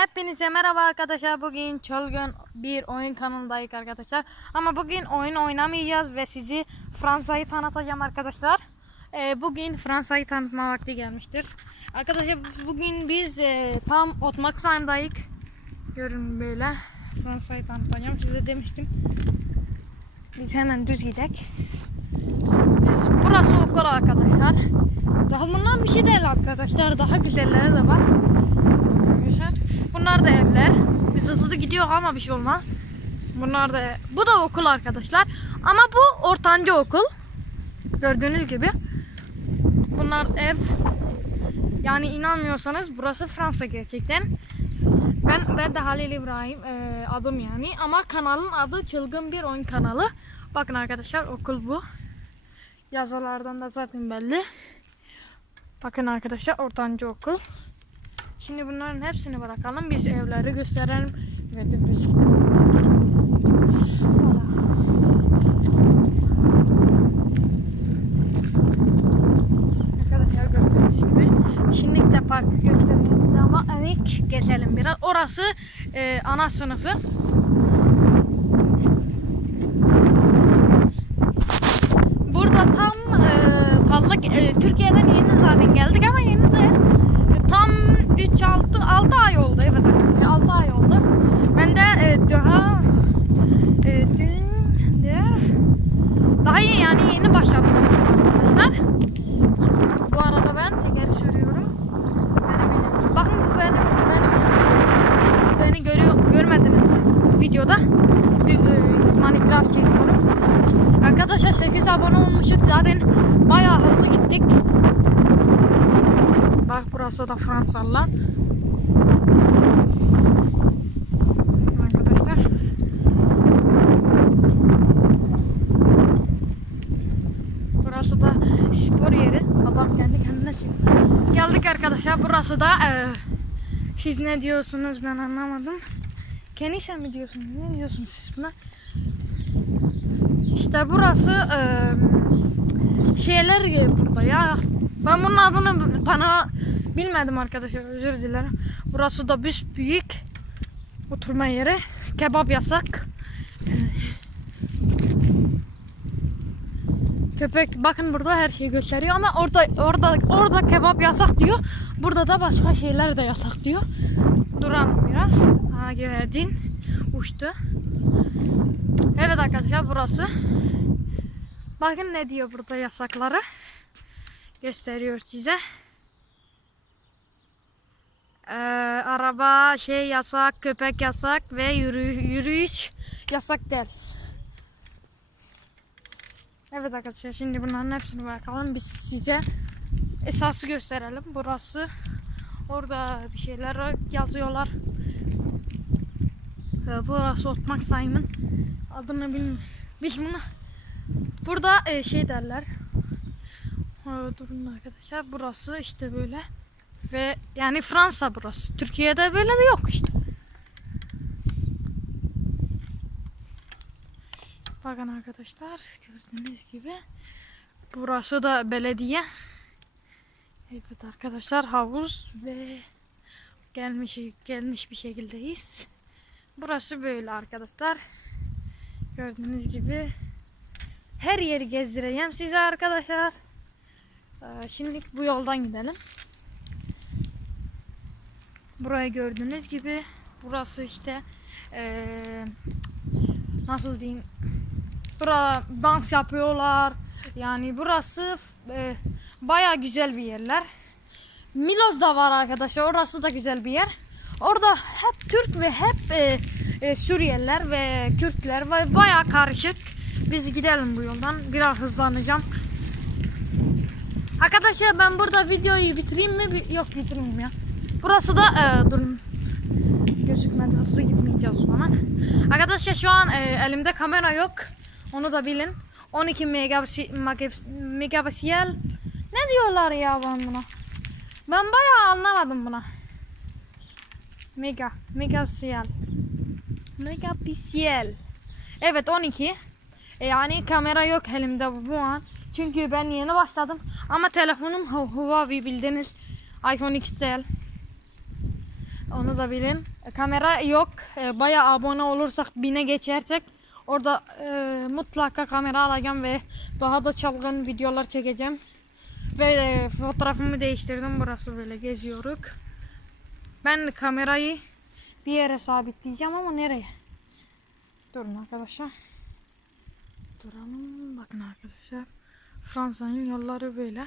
Hepinize merhaba arkadaşlar. Bugün Çölgün bir oyun kanalındayız arkadaşlar. Ama bugün oyun oynamayacağız ve sizi Fransa'yı tanıtacağım arkadaşlar. Ee, bugün Fransa'yı tanıtma vakti gelmiştir. Arkadaşlar bugün biz e, tam Otmaksheim'dayız. Görün böyle. Fransa'yı tanıtacağım. Size demiştim. Biz hemen düz gidelim. Biz, burası okul arkadaşlar. Daha bundan bir şey değil arkadaşlar. Daha güzelleri de var. Bunlar da evler. Biz hızlı gidiyor ama bir şey olmaz. Bunlar da bu da okul arkadaşlar. Ama bu ortanca okul. Gördüğünüz gibi. Bunlar ev. Yani inanmıyorsanız burası Fransa gerçekten. Ben ben de Halil İbrahim e, adım yani ama kanalın adı Çılgın Bir Oyun kanalı. Bakın arkadaşlar okul bu. Yazılardan da zaten belli. Bakın arkadaşlar ortanca okul. Şimdi bunların hepsini bırakalım. Biz evleri gösterelim. Dümdüz. Arkadaşlar gördüğünüz gibi. Şimdi de parkı göstereyim size ama evet gezelim biraz. Orası e, ana sınıfı. Burada tam e, fazla e, Türkiye'den yeni zaten geldik ama yeni de tam 3 6 6 ay oldu evet arkadaşlar 6 ay oldu. Ben de e, daha e, dün de daha iyi yani yeni başladım arkadaşlar. Bu arada ben teker sürüyorum. Benim, benim. Bakın bu benim benim. Siz beni görüyor görmediniz videoda. Bir, e, Minecraft çekiyorum. Arkadaşlar 8 abone olmuşuz zaten bayağı hızlı gittik. Bak burası da Fransalılar. Arkadaşlar. Spor yeri. Adam kendi kendine spor. Geldik arkadaşlar. Burası da eee, siz ne diyorsunuz ben anlamadım. Kenişe mi diyorsunuz? Ne diyorsunuz siz buna? İşte burası eee, şeyler gibi burada ya. Ben bunun adını tanı bilmedim arkadaşlar özür dilerim. Burası da büyük oturma yeri. Kebap yasak. Köpek bakın burada her şeyi gösteriyor ama orada orada orada kebap yasak diyor. Burada da başka şeyler de yasak diyor. Duralım biraz. Ha güvercin uçtu. Evet arkadaşlar burası. Bakın ne diyor burada yasakları. Gösteriyor size. Ee, araba şey yasak, köpek yasak ve yürü, yürüyüş yasak değil. Evet arkadaşlar şimdi bunların hepsini bırakalım. Biz size esası gösterelim. Burası orada bir şeyler yazıyorlar. Ee, Burası Otmak Sayım'ın adını bilmiyorum. Bilmiyorum. Burada e, şey derler. Ha, durun arkadaşlar. Burası işte böyle. Ve yani Fransa burası. Türkiye'de böyle de yok işte. Bakın arkadaşlar gördüğünüz gibi burası da belediye. Evet arkadaşlar havuz ve gelmiş gelmiş bir şekildeyiz. Burası böyle arkadaşlar. Gördüğünüz gibi her yeri gezdireceğim size arkadaşlar. Ee, Şimdi bu yoldan gidelim. Burayı gördüğünüz gibi burası işte eee, nasıl diyeyim Bura dans yapıyorlar. Yani burası e, baya güzel bir yerler. Milos da var arkadaşlar. Orası da güzel bir yer. Orada hep Türk ve hep e, e, Suriyeliler ve Kürtler ve baya karışık. Biz gidelim bu yoldan. Biraz hızlanacağım. Arkadaşlar ben burada videoyu bitireyim mi? Yok bitirmeyeyim ya. Burası da e, durun. Gözükmedi hızlı gitmeyeceğiz o zaman. Arkadaşlar şu an e, elimde kamera yok. Onu da bilin. 12 megapisi- megapis- megapiksel. Ne diyorlar ya ben buna? Ben bayağı anlamadım buna. Mega, megapiksel. Megapiksel. Evet 12. E, Yani kamera yok elimde bu an. Çünkü ben yeni başladım. Ama telefonum Hu- Huawei bildiniz. iPhone XL. Onu da bilin. E, Kamera yok. E, Bayağı abone olursak bine geçersek orada e, mutlaka kamera alacağım ve daha da çılgın videolar çekeceğim. Ve e, fotoğrafımı değiştirdim. Burası böyle geziyoruz. Ben kamerayı bir yere sabitleyeceğim ama nereye? Durun arkadaşlar. Duralım. Bakın arkadaşlar. Fransa'nın yolları böyle.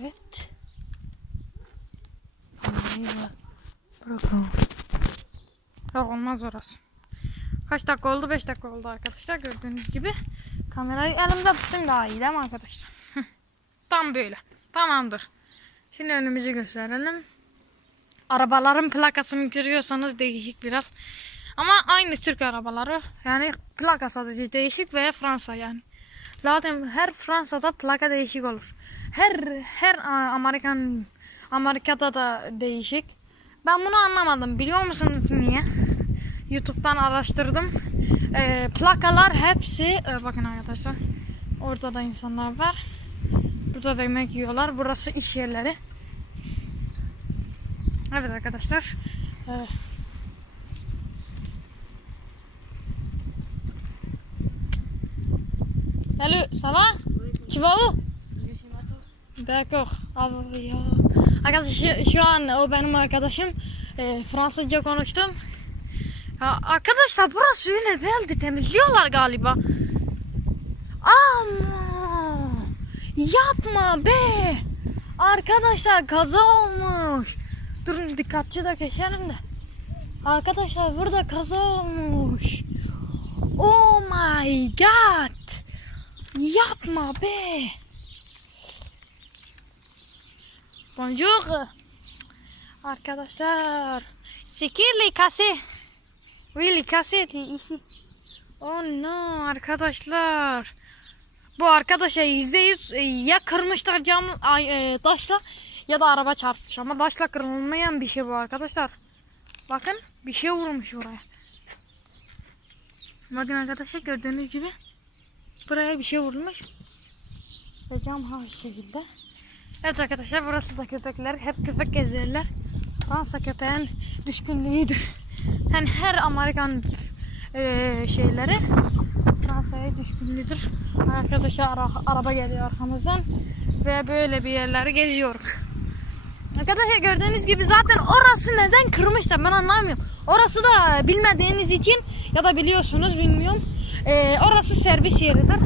Evet. Kamerayı bırakalım. Yok olmaz orası. Kaç dakika oldu? 5 dakika oldu arkadaşlar. Gördüğünüz gibi. Kamerayı elimde tuttum daha iyi değil mi arkadaşlar? Tam böyle. Tamamdır. Şimdi önümüzü gösterelim. Arabaların plakasını görüyorsanız değişik biraz. Ama aynı Türk arabaları. Yani plaka sadece değişik ve Fransa yani. Zaten her Fransa'da plaka değişik olur. Her her Amerikan Amerika'da da değişik. Ben bunu anlamadım. Biliyor musunuz niye? YouTube'dan araştırdım. Ee, plakalar hepsi e, bakın arkadaşlar. Orada da insanlar var. Burada da yemek yiyorlar. Burası iş yerleri. Evet arkadaşlar. Ee, Salut, ça va? Tu vas où? D'accord. Abi ya. Arkadaşlar şu, an o benim arkadaşım. Ee, Fransızca konuştum. Ya arkadaşlar burası öyle değildi. Temizliyorlar galiba. Ama yapma be. Arkadaşlar kaza olmuş. Durun dikkatli de geçelim de. Arkadaşlar burada kaza olmuş. Oh my god. Yapma be. Bonjour. Arkadaşlar. Sekirli kase. Oui, kase ici. Oh no arkadaşlar. Bu arkadaşa yüzde yüz e, ya kırmışlar cam ay, e, taşla ya da araba çarpmış ama taşla kırılmayan bir şey bu arkadaşlar. Bakın bir şey vurmuş buraya. Bakın arkadaşlar gördüğünüz gibi buraya bir şey vurmuş. Ve cam ha şekilde. Evet arkadaşlar burası da köpekler. Hep köpek gezerler. Fransa köpeğin düşkünlüğüdür. Yani her Amerikan eee, şeyleri Fransa'ya düşkünlüdür. Arkadaşlar ara- araba geliyor arkamızdan. Ve böyle bir yerleri geziyoruz. Arkadaşlar gördüğünüz gibi zaten orası neden kırmışlar ben anlamıyorum. Orası da bilmediğiniz için ya da biliyorsunuz bilmiyorum. Eee, orası servis yeridir.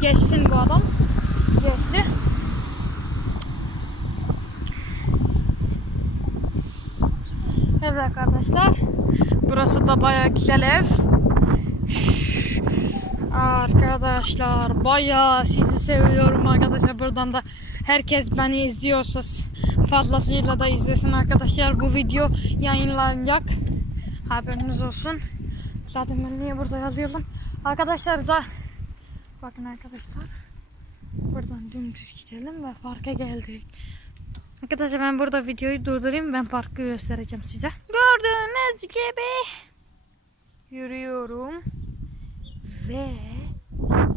Geçsin bu adam. Geçti. Evet arkadaşlar. Burası da bayağı güzel ev. Arkadaşlar bayağı sizi seviyorum arkadaşlar. Buradan da herkes beni izliyorsa fazlasıyla da izlesin arkadaşlar. Bu video yayınlanacak. Haberiniz olsun. Zaten ben niye burada yazıyorum. Arkadaşlar da bakın arkadaşlar. Buradan dümdüz gidelim ve parka geldik. Arkadaşlar ben burada videoyu durdurayım. Ben parkı göstereceğim size. Gördüğünüz gibi yürüyorum. Ve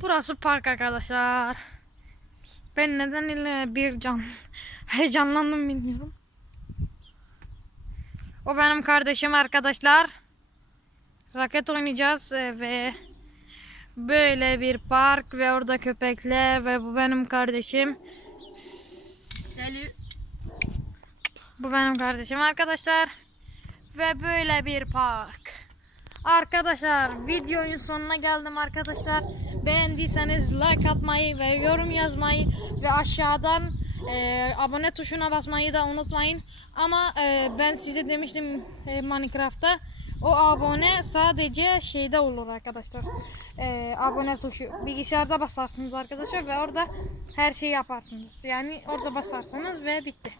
burası park arkadaşlar. Ben neden ile bir can heyecanlandım bilmiyorum. O benim kardeşim arkadaşlar. Raket oynayacağız e, ve böyle bir park ve orada köpekler ve bu benim kardeşim. Salut. Bu benim kardeşim arkadaşlar. Ve böyle bir park. Arkadaşlar videonun sonuna geldim arkadaşlar. Beğendiyseniz like atmayı ve yorum yazmayı ve aşağıdan e, abone tuşuna basmayı da unutmayın. Ama e, ben size demiştim e, Minecraft'ta o abone sadece şeyde olur arkadaşlar. E, abone tuşu bilgisayarda basarsınız arkadaşlar ve orada her şeyi yaparsınız. Yani orada basarsanız ve bitti.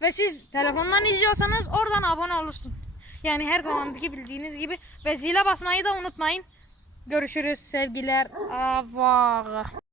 Ve siz telefondan izliyorsanız oradan abone olursun. Yani her zamanki bildiğiniz gibi. Ve zile basmayı da unutmayın. Görüşürüz sevgiler. Ava.